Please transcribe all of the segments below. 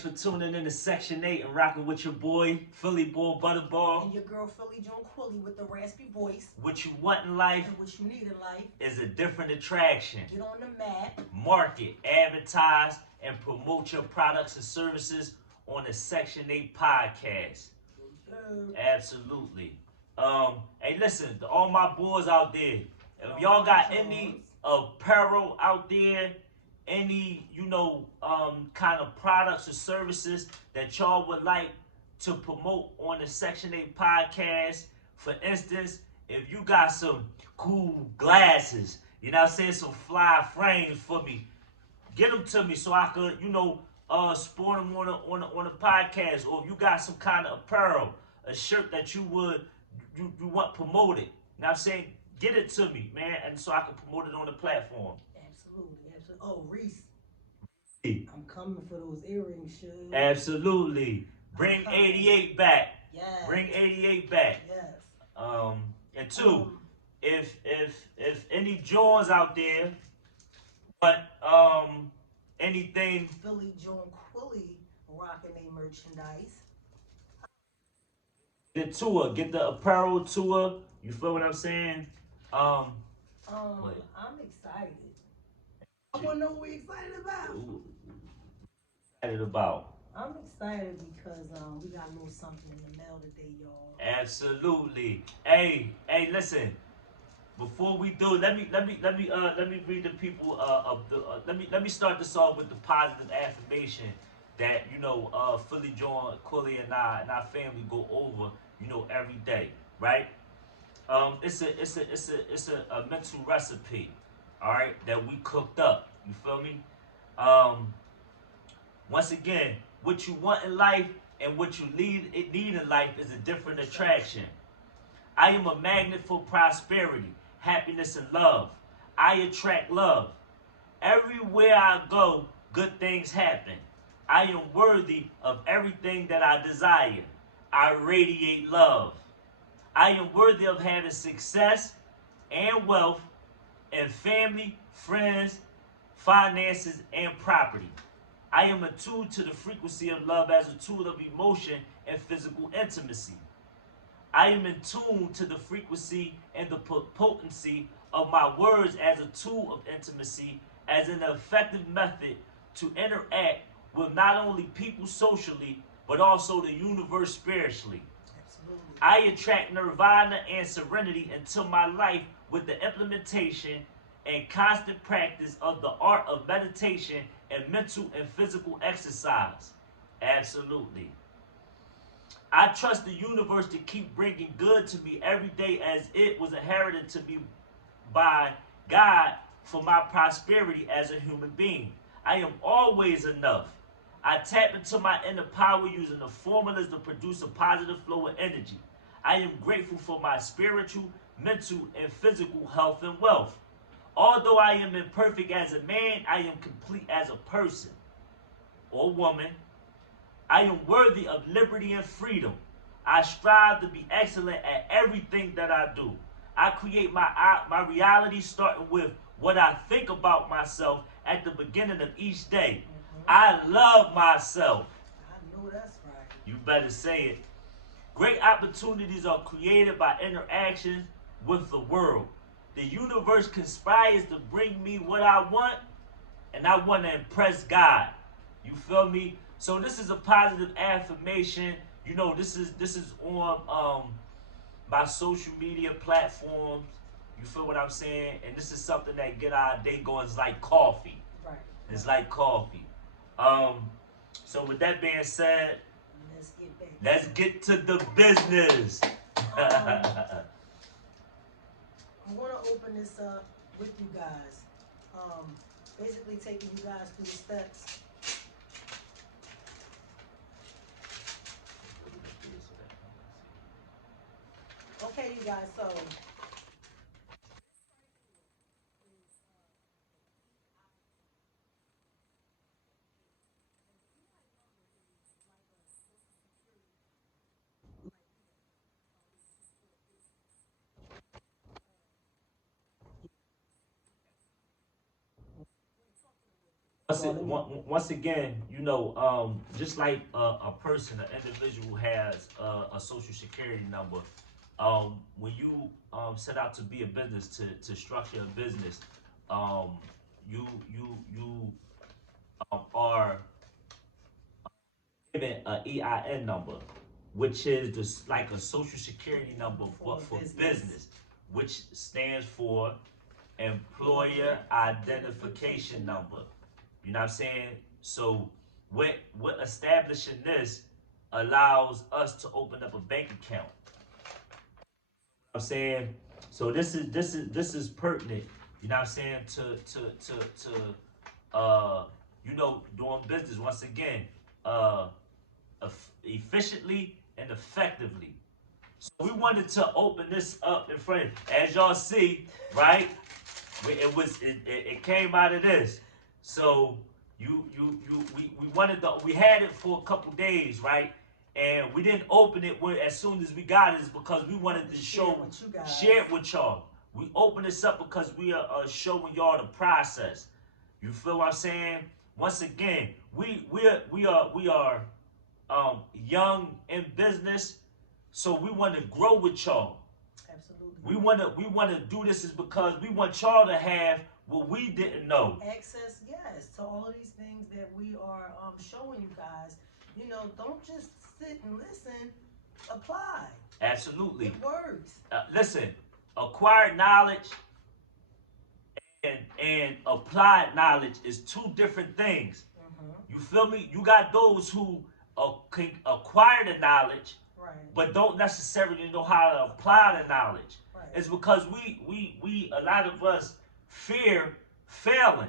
Thanks for tuning in to Section 8 and rocking with your boy, Philly Boy Butterball. And your girl, Philly Joan Quilly with the raspy voice. What you want in life and what you need in life is a different attraction. Get on the map. Market, advertise, and promote your products and services on the Section 8 podcast. Absolutely. Hey, listen, to all my boys out there, if y'all got any apparel out there, any, kind of products or services that y'all would like to promote on the Section 8 podcast, for instance, if you got some cool glasses, you know what I'm saying, some fly frames for me, get them to me so I could, sport them on a podcast. Or if you got some kind of apparel, a shirt that you want promoted, you know what I'm saying, get it to me, man, and so I can promote it on the platform. Absolutely. Oh, Reese, I'm coming for those earrings, shoes. Absolutely. Bring 88 back. Yes. Bring 88 back. Yes. And two, if any Jones out there, but anything, Philly Joan Quilly rocking a merchandise. The tour, get the apparel tour. You feel what I'm saying? I'm excited. I want to know what we're excited about. Excited about? I'm excited because we got a little something in the mail today, y'all. Absolutely. Hey, listen. Before we do, let me read the people let me start this off with the positive affirmation that Philly Joan Quilly and our family go over every day, right? It's a mental recipe, all right, that we cooked up. You feel me? Once again, what you want in life and what you need in life is a different attraction. I am a magnet for prosperity, happiness, and love. I attract love. Everywhere I go, good things happen. I am worthy of everything that I desire. I radiate love. I am worthy of having success and wealth and family, friends, finances, and property. I am attuned to the frequency of love as a tool of emotion and physical intimacy. I am in tune to the frequency and the potency of my words as a tool of intimacy, as an effective method to interact with not only people socially, but also the universe spiritually. Absolutely. I attract nirvana and serenity into my life with the implementation and constant practice of the art of meditation and mental and physical exercise. Absolutely. I trust the universe to keep bringing good to me every day as it was inherited to me by God for my prosperity as a human being. I am always enough. I tap into my inner power using the formulas to produce a positive flow of energy. I am grateful for my spiritual, mental, and physical health and wealth. Although I am imperfect as a man, I am complete as a person or woman. I am worthy of liberty and freedom. I strive to be excellent at everything that I do. I create my reality starting with what I think about myself at the beginning of each day. I love myself. I know that's right. You better say it. Great opportunities are created by interactions with the world. The universe conspires to bring me what I want, and I want to impress God. You feel me? So this is a positive affirmation. This is on my social media platforms. You feel what I'm saying? And this is something that get our day going. It's like coffee. Right. It's like coffee. So with that being said, let's get to the business. I want to open this up with you guys. Basically taking you guys through the steps. Okay, you guys, so Once again, just like a person, an individual has a social security number. When you set out to be a business, to structure a business, um, you are given an EIN number, which is like a social security number, but for business, which stands for employer identification number. You know what I'm saying? So what establishing this allows us to open up a bank account. I'm saying, so this is pertinent. You know what I'm saying, to doing business once again, uh efficiently and effectively. So we wanted to open this up in front of, as y'all see, right? It came out of this. So we wanted to, we had it for a couple days, right? And we didn't open it as soon as we got it, is because we wanted to share it with y'all. We opened this up because we are showing y'all the process. You feel what I'm saying? Once again, we are young in business, so we want to grow with y'all. Absolutely. We want to do this is because we want y'all to have what we didn't know. Access, yes, to all of these things that we are showing you guys. Don't just sit and listen. Apply. Absolutely. It works. Listen, acquired knowledge and applied knowledge is two different things. You feel me? You got those who can acquire the knowledge, right, but don't necessarily know how to apply the knowledge. Right. It's because we a lot of us fear failing,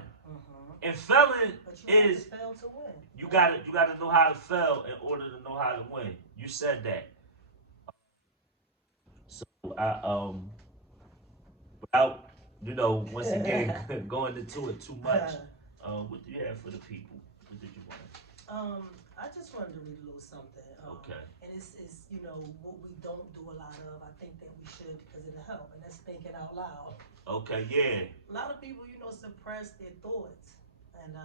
and failing is fail to win. You gotta know how to fail in order to know how to win. You said that. So I without once again going into it too much. What do you have for the people? What did you want? I just wanted to read a little something. Okay. And it's what we don't do a lot of. I think that we should, because it'll help, and that's thinking out loud. Okay, yeah. A lot of people, suppress their thoughts, and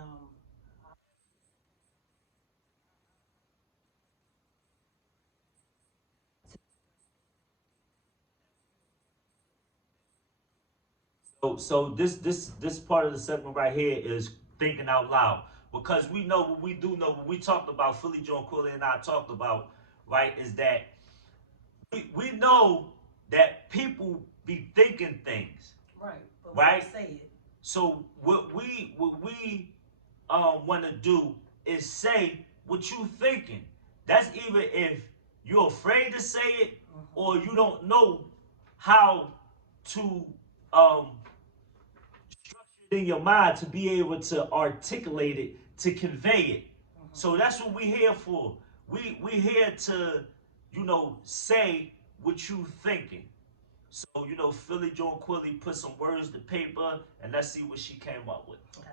So this part of the segment right here is thinking out loud, because we know what we do know. What we talked about, Philly John Quilly and I talked about, right, is that we know that people be thinking things, right, but right? we say it. So what we want to do is say what you thinking. That's even if you're afraid to say it, or you don't know how to structure it in your mind to be able to articulate it, to convey it. So that's what we're here for. We here to say what you thinking. So Philly Joan Quilly put some words to paper, and let's see what she came up with. Okay.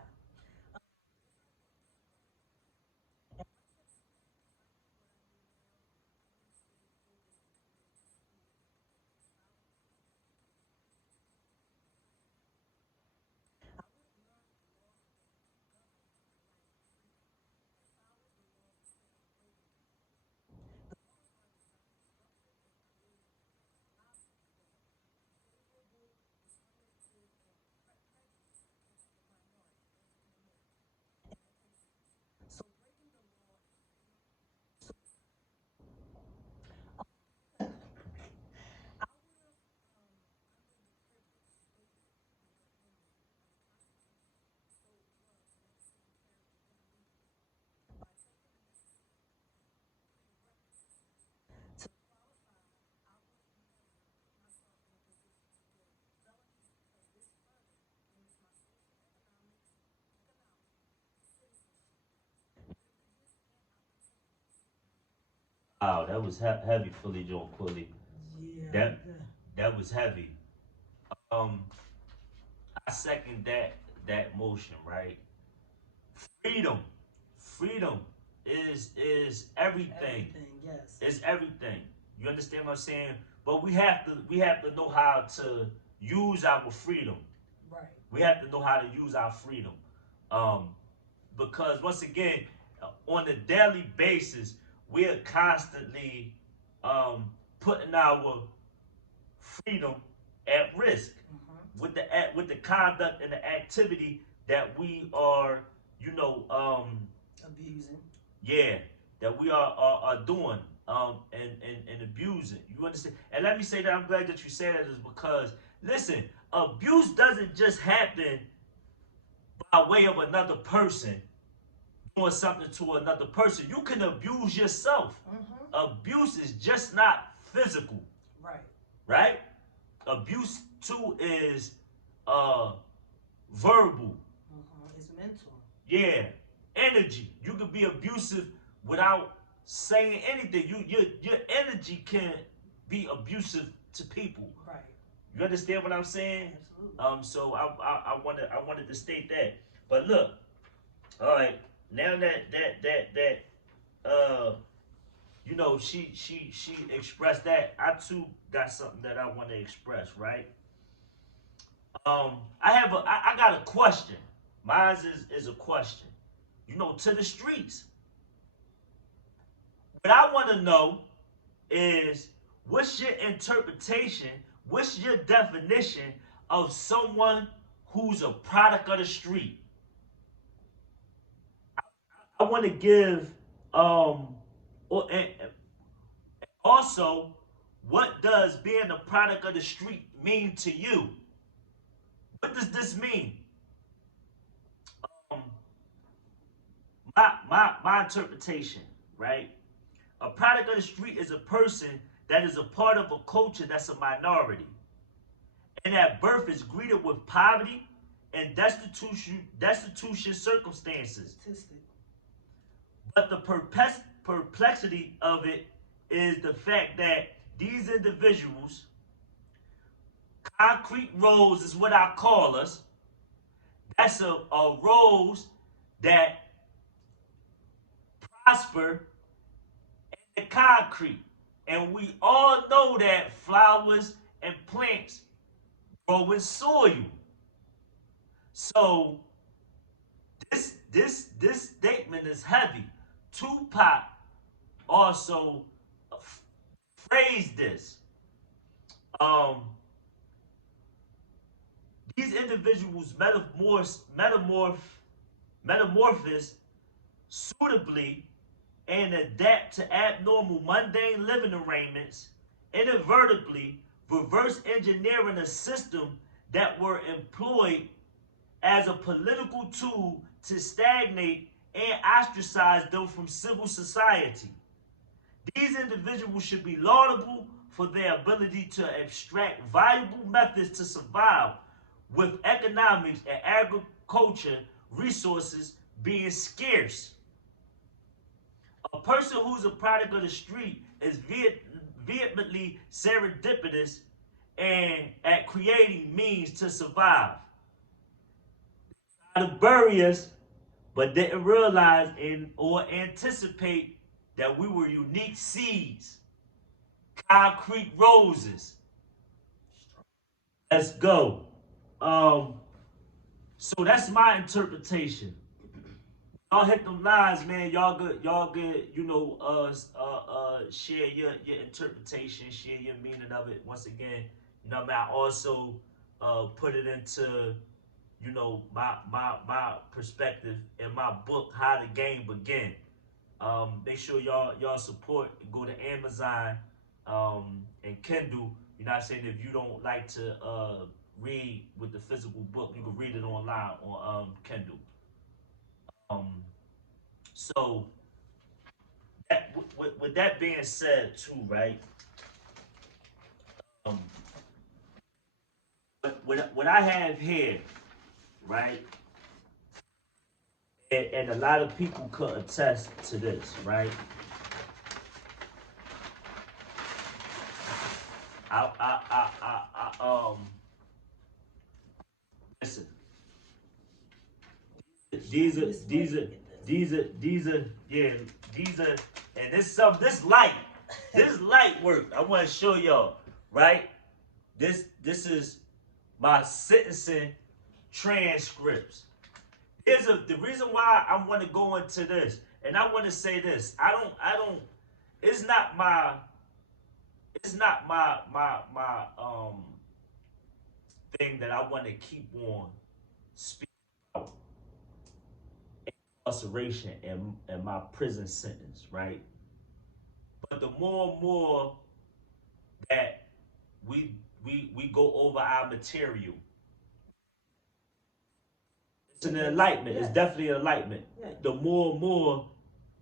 Wow, that was heavy, Philly Joan Quilly. Yeah. That was heavy. Um, I second that motion, right? Freedom, freedom is everything. Everything, yes. It's everything. You understand what I'm saying? But we have to know how to use our freedom. Right. We have to know how to use our freedom. Um, because once again, on a daily basis, we're constantly putting our freedom at risk with the conduct and the activity that we are, Abusing. yeah, that we are doing and abusing. You understand? And let me say that I'm glad that you said that is because listen, abuse doesn't just happen by way of another person doing something to another person. You can abuse yourself. Abuse is just not physical. Right. Right? Abuse too is verbal. It's mental. Yeah. Energy. You can be abusive without saying anything. Your energy can be abusive to people. Right. You understand what I'm saying? Absolutely. So I wanted to state that. But look, all right, now that she expressed that, I too got something that I want to express, right? I got a question. Mine is a question. To the streets. What I want to know is what's your interpretation, what's your definition of someone who's a product of the street? I want to give and also, what does being a product of the street mean to you? What does this mean? Um, my interpretation, right? A product of the street is a person that is a part of a culture that's a minority, and at birth is greeted with poverty and destitution circumstances. Statistic. But the perplexity of it is the fact that these individuals, concrete roles is what I call us. That's a roles that prosper in the concrete. And we all know that flowers and plants grow in soil. So this statement is heavy. Tupac also phrased this. These individuals metamorphose suitably and adapt to abnormal mundane living arrangements, inadvertently reverse engineering a system that were employed as a political tool to stagnate and ostracize them from civil society. These individuals should be laudable for their ability to abstract valuable methods to survive, with economics and agriculture resources being scarce. A person who's a product of the street is vehemently serendipitous and at creating means to survive. To bury us, but didn't realize or anticipate that we were unique seeds, concrete roses. Let's go. So that's my interpretation. Y'all hit them lines, man. Y'all good, share your interpretation, share your meaning of it. Once again, I also put it into my perspective in my book, How the Game Begin. Make sure y'all support. Go to Amazon and Kindle. If you don't like to read with the physical book, you can read it online on Kindle. So with that being said, too, right? What I have here, right? And a lot of people could attest to this, right? Listen. These are, and this light work. I want to show y'all, right? This is my sentencing transcripts. The reason why I want to go into this, and I want to say this. I don't. It's not my. It's not my thing that I want to keep on speaking about incarceration and my prison sentence, right? But the more and more that we go over our material, it's an enlightenment. It's definitely an enlightenment. The more and more,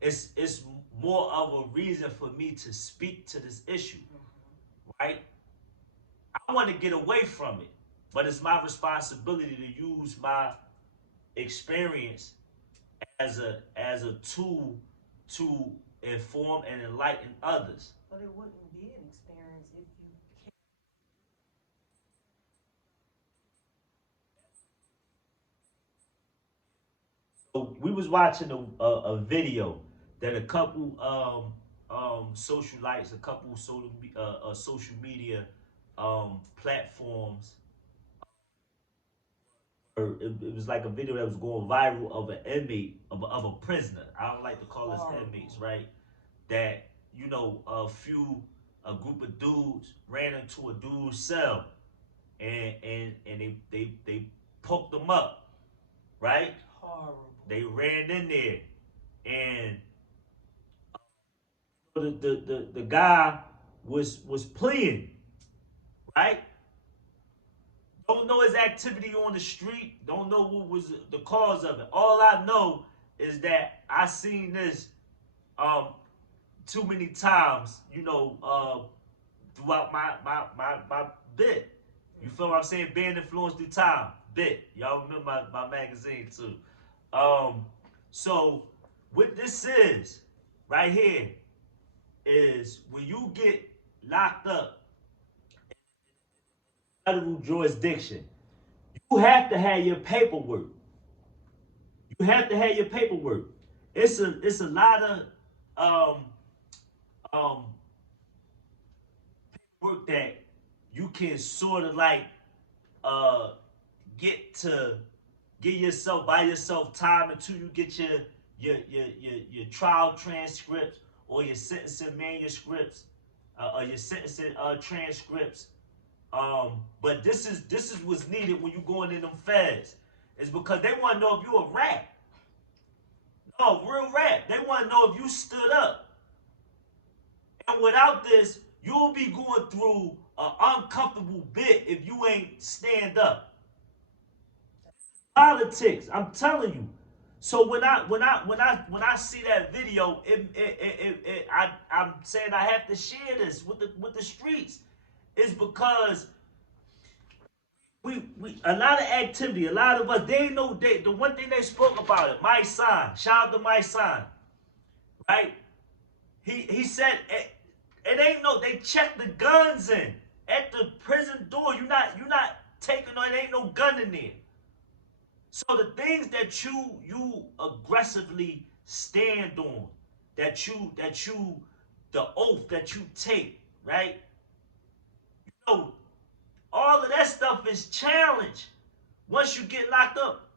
it's more of a reason for me to speak to this issue, right? I want to get away from it, but it's my responsibility to use my experience as a tool to inform and enlighten others. But it wouldn't be an experience if you can't. So we was watching a video that a couple socialites, a couple social media platforms, or it was like a video that was going viral of an inmate of a prisoner. I don't like to call us inmates, right? That a group of dudes ran into a dude's cell and they poked him up, right? Horrible. They ran in there and the guy was playing, right? Don't know his activity on the street. Don't know what was the cause of it. All I know is that I seen this too many times, throughout my bit. You feel what I'm saying? Being influenced through time. Bit. Y'all remember my magazine too. So what this is right here is when you get locked up in federal jurisdiction, you have to have your paperwork. You have to have your paperwork. It's a lot of um work that you can sort of like get to give yourself buy yourself time until you get your trial transcripts or your sentencing manuscripts or your sentencing transcripts. But this is what's needed when you going in them feds. It's because they want to know if you a rat. No, real rat. They want to know if you stood up. And without this, you'll be going through an uncomfortable bit if you ain't stand up. Politics, I'm telling you. So when I see that video, I'm saying I have to share this with the streets. Is because we a lot of activity, a lot of us, they know the one thing they spoke about it, my son. Shout out to my son. Right? He said it ain't no, they check the guns in at the prison door. You're not taking no, it ain't no gun in there. So the things that you aggressively stand on, that you the oath that you take, right? You know, all of that stuff is challenged once you get locked up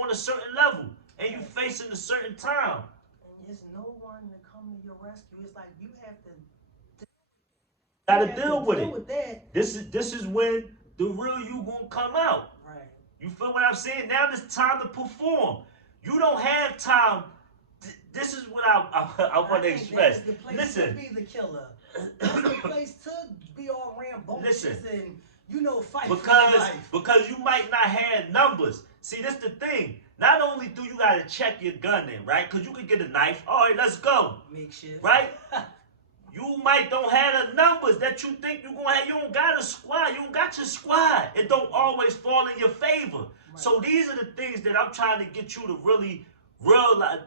on a certain level and you facing a certain time. And there's no one to come to your rescue. It's like you have to deal with it. That. This is when the real you gonna come out. Right. You feel what I'm saying? Now it's time to perform. You don't have time. This is what I want to express. The place Listen. To be the killer. That's the place to be all rambunctious and fight for your life. Because you might not have numbers. See, this the thing. Not only do you gotta check your gun in, right? Because you could get a knife. All right, let's go. Makeshift. Right? You might don't have the numbers that you think you're gonna have. You don't got a squad. You don't got your squad. It don't always fall in your favor. Right. So these are the things that I'm trying to get you to really realize,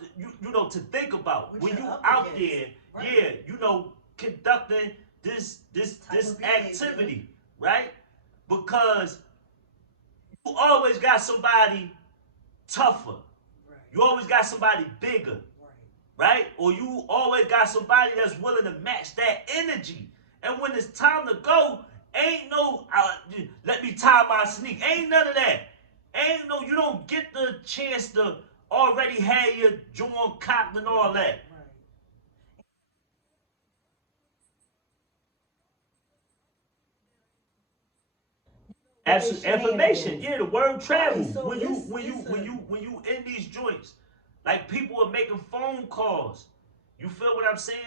to think about when you out there, right. Conducting this activity, right? Because you always got somebody tougher. Right. You always got somebody bigger. Right? Or you always got somebody that's willing to match that energy. And when it's time to go, ain't no, let me tie my sneak. Ain't none of that. Ain't no, you don't get the chance to already have your joint cocked and all that. Absolute information. Yeah, the word travel. Right, so When you in these joints, like people are making phone calls. You feel what I'm saying?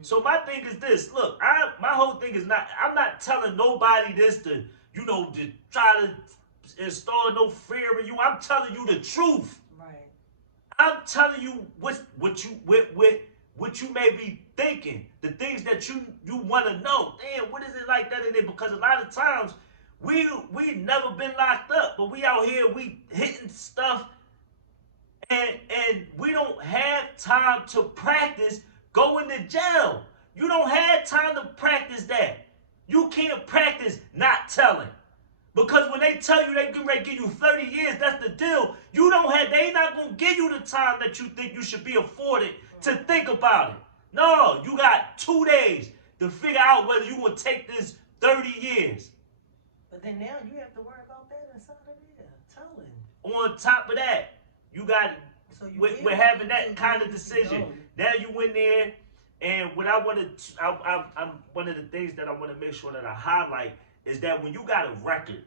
So my thing is this. Look, my whole thing is not. I'm not telling nobody this to to try to install no fear in you. I'm telling you the truth. Right. I'm telling you what you may be thinking, the things that you want to know. Damn, what is it like that in there? Because a lot of times we never been locked up, but we out here we hitting stuff, and we don't have time to practice going to jail. You don't have time to practice that. You can't practice not telling. Because when they tell you they can give you 30 years, that's the deal. You don't have, they not gonna give you the time that you think you should be afforded to think about it. No, you got 2 days to figure out whether you gonna take this 30 years. But then now you have to worry about that inside of there, telling. On top of that, you got we're having that kind of decision. Now you in there, and what I want to, I'm one of the things that I want to make sure that I highlight is that when you got a record,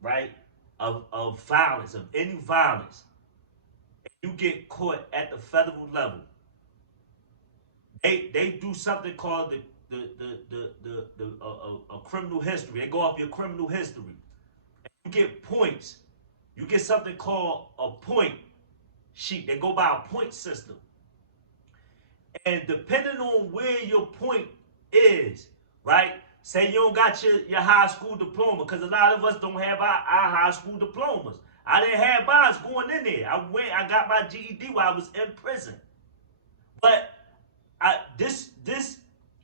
right, of violence, of any violence, you get caught at the federal level, they do something called a criminal history. They go off your criminal history. You get points. You get something called a point sheet. They go by a point system. And depending on where your point is, right? Say you don't got your high school diploma, because a lot of us don't have our high school diplomas. I didn't have mine going in there. I got my GED while I was in prison. But this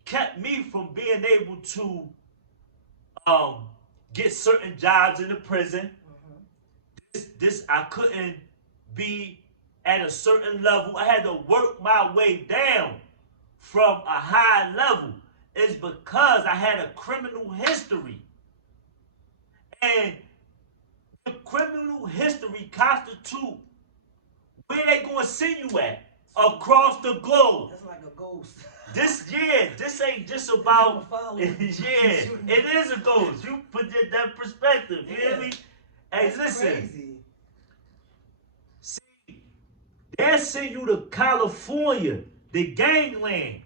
kept me from being able to get certain jobs in the prison. This I couldn't be at a certain level. I had to work my way down from a high level. It's because I had a criminal history. And the criminal history constitute where they gonna send you at across the globe. That's like a ghost. This ain't just about it is a ghost. You put that perspective, you hear me? Hey, listen. Crazy. See, they'll send you to California, the gangland.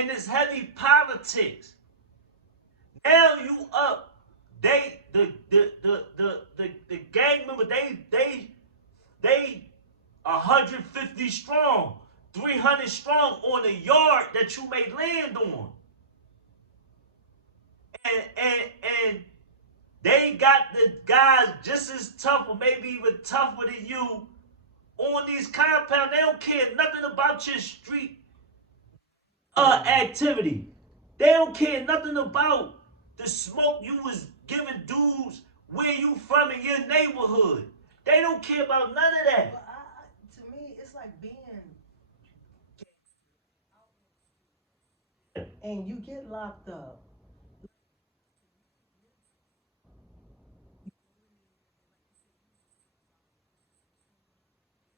And it's heavy politics. Now you up. The gang member, they 150 strong, 300 strong on the yard that you may land on. And they got the guys just as tough or maybe even tougher than you on these compounds. They don't care nothing about your street activity. They don't care nothing about the smoke you was giving dudes where you from in your neighborhood. They don't care about none of that. But to me, it's like being, and you get locked up.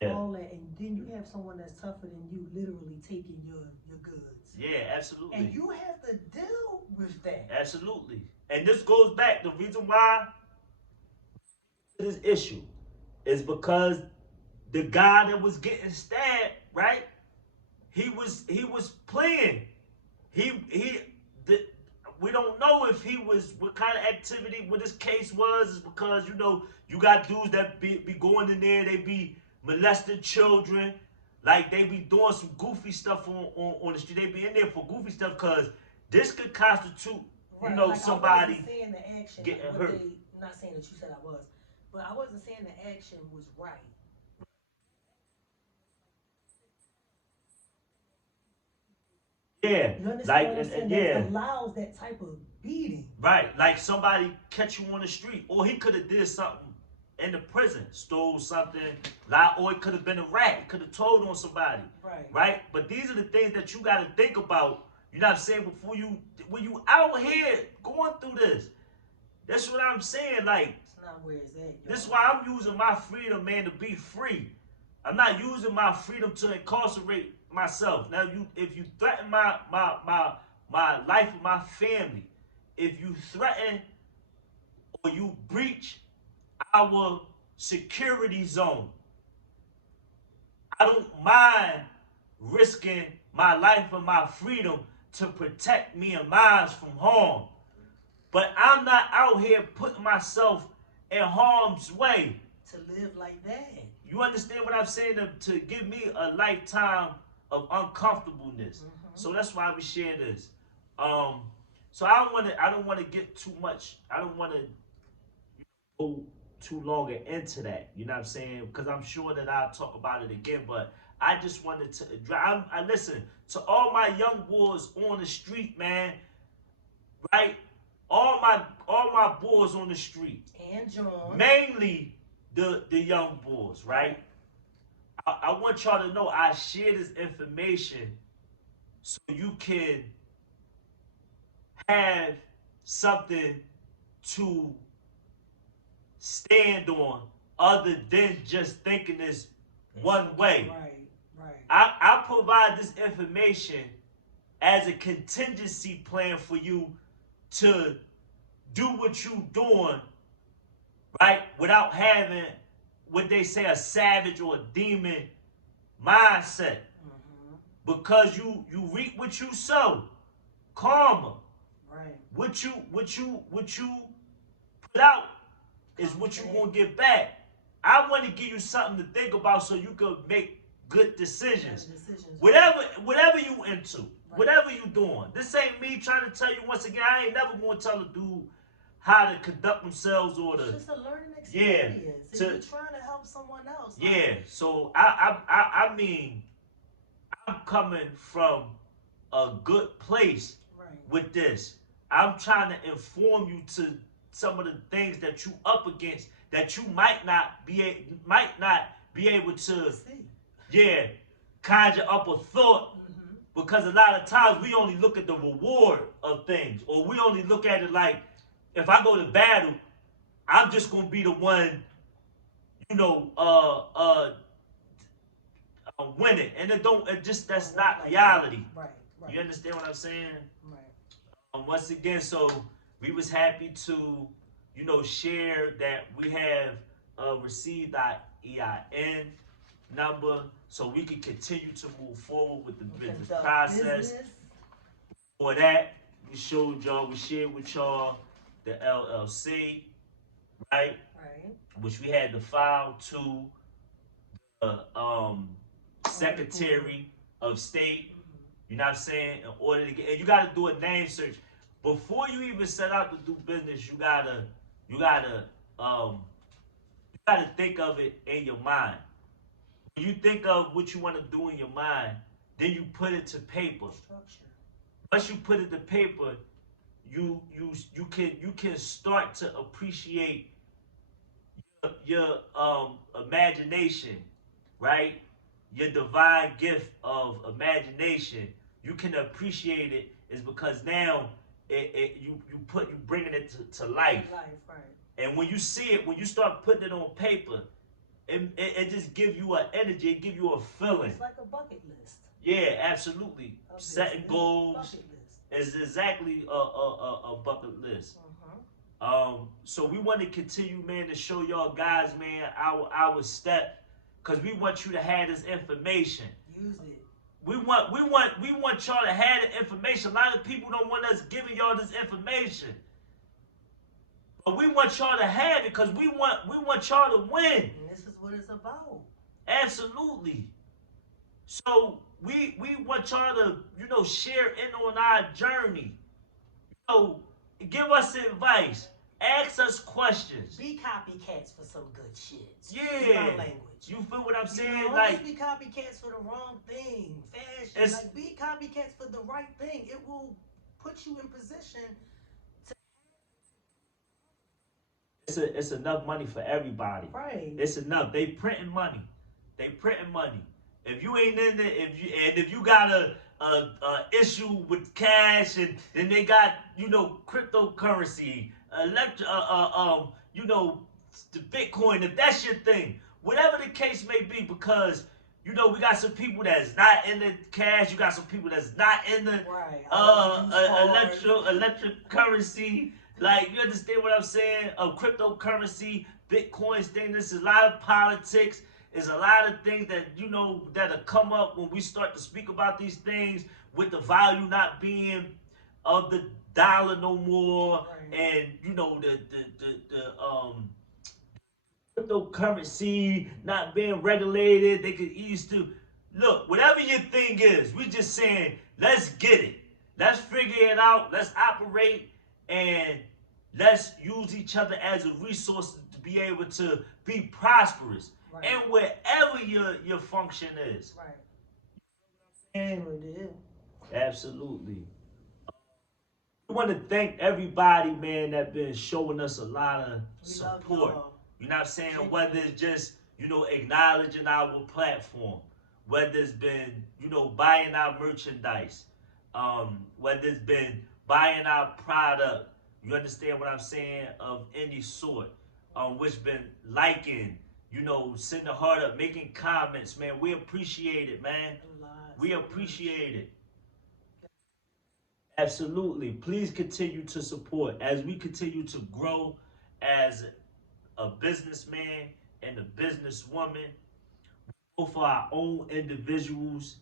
Yeah. All that, and then you have someone that's tougher than you literally taking your goods. Yeah, absolutely. And you have to deal with that. Absolutely. And this goes back, the reason why this issue is because the guy that was getting stabbed, right? He was playing. We don't know if he was, what kind of activity, what his case was, is because, you got dudes that be going in there, they be molesting children, like they be doing some goofy stuff on the street. They be in there for goofy stuff, because this could constitute, Like somebody I wasn't saying the action, getting like hurt. Not saying that you said I was, but I wasn't saying the action was right. Yeah, You understand like what I'm saying? yeah, That allows that type of beating. right. Like somebody catch you on the street, or he could have did something in the prison, stole something, or it could have been a rat. It could have told on somebody. Right. But these are the things that you got to think about. You know what I'm saying? When you out here going through this, that's what I'm saying. Like, It's not where it's at. This is why I'm using my freedom, man, to be free. I'm not using my freedom to incarcerate myself. Now, if you threaten my life or my family, if you threaten or you breach our security zone, I don't mind risking my life and my freedom to protect me and mine from harm. But I'm not out here putting myself in harm's way. To live like that. You understand what I'm saying? To give me a lifetime of uncomfortableness. So that's why we share this. So I don't want to get too much. I don't want to go too long into that. You know what I'm saying? Because I'm sure that I'll talk about it again. But I just wanted to I listen to all my young boys on the street, man. Right? All my boys on the street. And John. Mainly the young boys, right? I want y'all to know I share this information so you can have something to stand on other than just thinking this one way. Right. I provide this information as a contingency plan for you to do what you doing, right? Without having what they say a savage or a demon mindset. Because you reap what you sow. Karma. Right. What you put out is what you gonna get back. I want to give you something to think about so you can make good decisions. Whatever you into. Right. Whatever you doing. This ain't me trying to tell you once again. I ain't never gonna tell a dude how to conduct themselves or to. It's just a learning experience. Yeah. You're trying to help someone else. Yeah. Like, so I mean, I'm coming from a good place with this. I'm trying to inform you to some of the things that you up against that you might not be able to see. Conjure up a thought. Because a lot of times we only look at the reward of things, or we only look at it like, if I go to battle, I'm just gonna be the one, winning, and that's not reality. Right. You understand what I'm saying? Right. Once again, so we was happy to, share that we have received our EIN number, so we can continue to move forward with the business process. For that, we shared with y'all the LLC, right? Which we had to file to the Secretary of State. You know what I'm saying? In order to get, and you got to do a name search before you even set out to do business. You gotta think of it in your mind. When you think of what you want to do in your mind, then you put it to paper. Once you put it to paper, you can start to appreciate your imagination, right? Your divine gift of imagination. You can appreciate it is because now you bringing it to life. And when you see it, when you start putting it on paper, it just gives you an energy, it gives you a feeling. It's like a bucket list. Yeah, absolutely. Setting goals is exactly a bucket list. So we want to continue, man, to show y'all guys, man, our step, because we want you to have this information. Use it. We want y'all to have the information. A lot of people don't want us giving y'all this information. But we want y'all to have it because we want y'all to win. And this is what it's about. Absolutely. So we want y'all to, share in on our journey. Give us advice. Ask us questions. Be copycats for some good shit. Yeah. My language. You feel what I'm saying? Don't just be copycats for the wrong thing. Fashion. Be copycats for the right thing. It will put you in position to. It's enough money for everybody. Right. It's enough. They printing money. If you ain't in there, if you got a issue with cash, and then they got cryptocurrency, the Bitcoin, if that's your thing, whatever the case may be, because you know we got some people that's not in the cash, you got some people that's not in the electric currency. Like, you understand what I'm saying? Of cryptocurrency, Bitcoin thing. This is a lot of politics. There's a lot of things that you know that'll come up when we start to speak about these things, with the value not being of the dollar no more, right. And you know the cryptocurrency not being regulated. They could ease to look, whatever your thing is, we just saying let's get it, let's figure it out, let's operate, and let's use each other as a resource to be able to be prosperous, right. And wherever your function is, right. And absolutely. We want to thank everybody, man, that been showing us a lot of support. You know what I'm saying? Whether it's just, you know, acknowledging our platform, whether it's been, you know, buying our merchandise, whether it's been buying our product, you understand what I'm saying, of any sort, which been liking, you know, sending a heart up, making comments, man. We appreciate it, man. We appreciate it. Absolutely. Please continue to support as we continue to grow as a businessman and a businesswoman, both for our own individuals,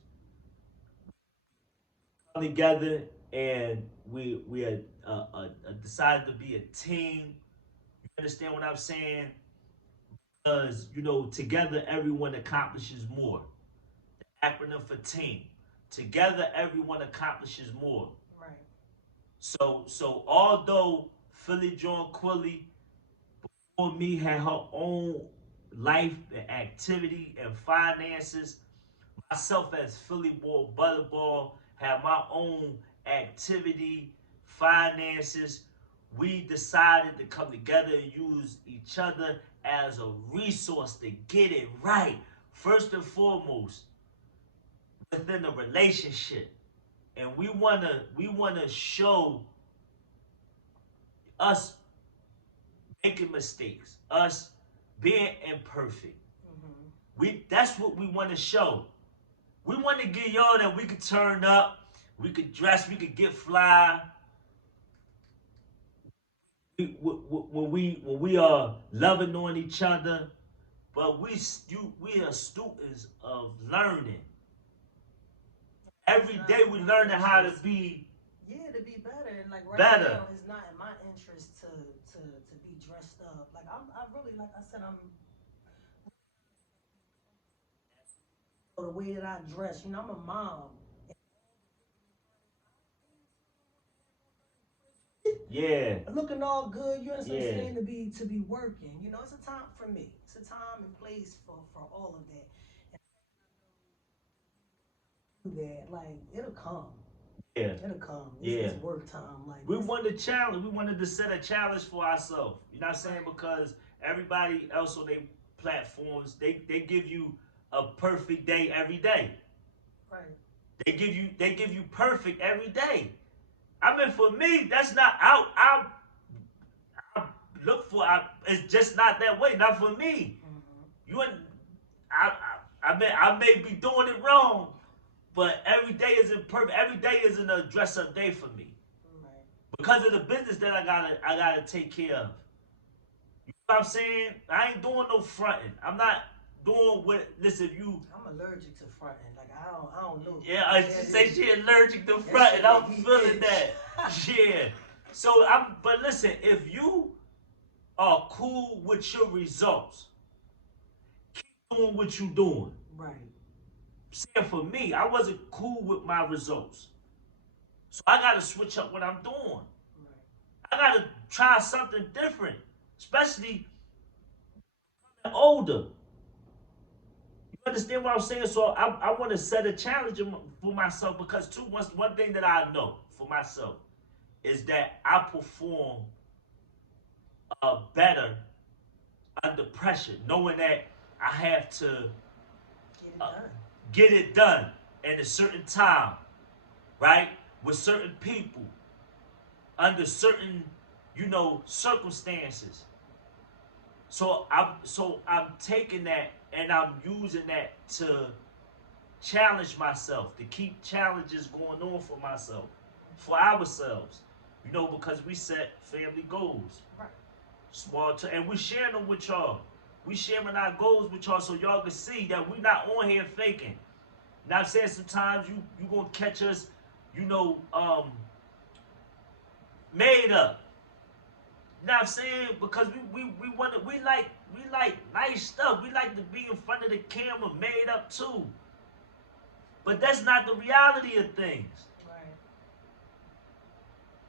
come together, and we are decided to be a team. You understand what I'm saying? Because, you know, together everyone accomplishes more. The acronym for team. Together everyone accomplishes more. Right. So although Philly John Quilly before me had her own life and activity and finances, myself as Philly Boy Butterball had my own activity, finances. We decided to come together and use each other as a resource to get it right. First and foremost, within the relationship. And we wanna show us making mistakes, us being imperfect. Mm-hmm. That's what we want to show. We want to get y'all that we could turn up, we could dress, we could get fly. When we are loving on each other, but we are students of learning. Every day we learning how to be. Yeah, to be better. And like right better. Now, it's not in my interest to be dressed up. Like I really, like I said, I'm the way that I dress. You know, I'm a mom. Yeah. Looking all good, you know what I'm saying? To be working. You know, it's a time for me. It's a time and place for all of that. And that, like, it'll come. Yeah. It'll come. It's work time. Like we wanted to challenge. We wanted to set a challenge for ourselves. You know what I'm saying? Because everybody else on their platforms, they give you a perfect day every day. Right. They give you perfect every day. I mean, for me, that's not I look for. It's just not that way. Not for me. Mm-hmm. You and I may be doing it wrong, but every day isn't perfect. Every day isn't a dress up day for me. Right. Because of the business that I gotta take care of. You know what I'm saying? I ain't doing no fronting. I'm not doing what. Listen, I'm allergic to fronting. Like I don't know. Yeah, she say she allergic to fronting. I'm feeling that. Yeah. So but listen, if you are cool with your results, keep doing what you doing. Right. Saying for me, I wasn't cool with my results. So I gotta switch up what I'm doing. Right. I gotta try something different. Especially older. You understand what I'm saying? So I want to set a challenge for myself, because one thing that I know for myself is that I perform better under pressure, knowing that I have to get it done in a certain time, right? With certain people, under certain, circumstances. So I'm taking that and I'm using that to challenge myself, to keep challenges going on for myself, for ourselves. Because we set family goals. Right. And we sharing them with y'all. We sharing our goals with y'all so y'all can see that we not on here faking. Now I'm saying sometimes you gonna catch us, made up. You know what I'm saying? Because we like nice stuff. We like to be in front of the camera made up too. But that's not the reality of things. Right.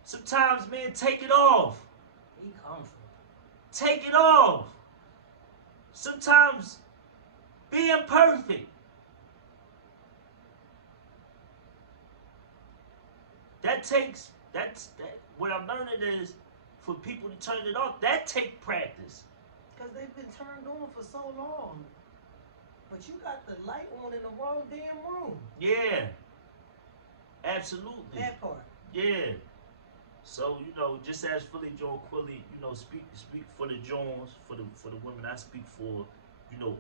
Sometimes, man, take it off. Be comfortable. Take it off. Sometimes be imperfect. What I'm learning is for people to turn it off, that take practice. Because they've been turned on for so long. But you got the light on in the wrong damn room. Yeah. Absolutely. That part. Yeah. So, just as Philly Joe Quilly, speak for the Jones, for the women I speak for,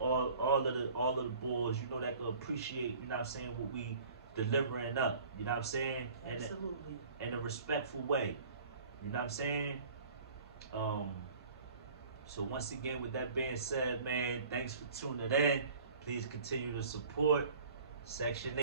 all of the boys, that can appreciate, what I'm saying, what we delivering up, what I'm saying? Absolutely. In a respectful way. You know what I'm saying? So once again, with that being said, man, thanks for tuning in. Please continue to support Section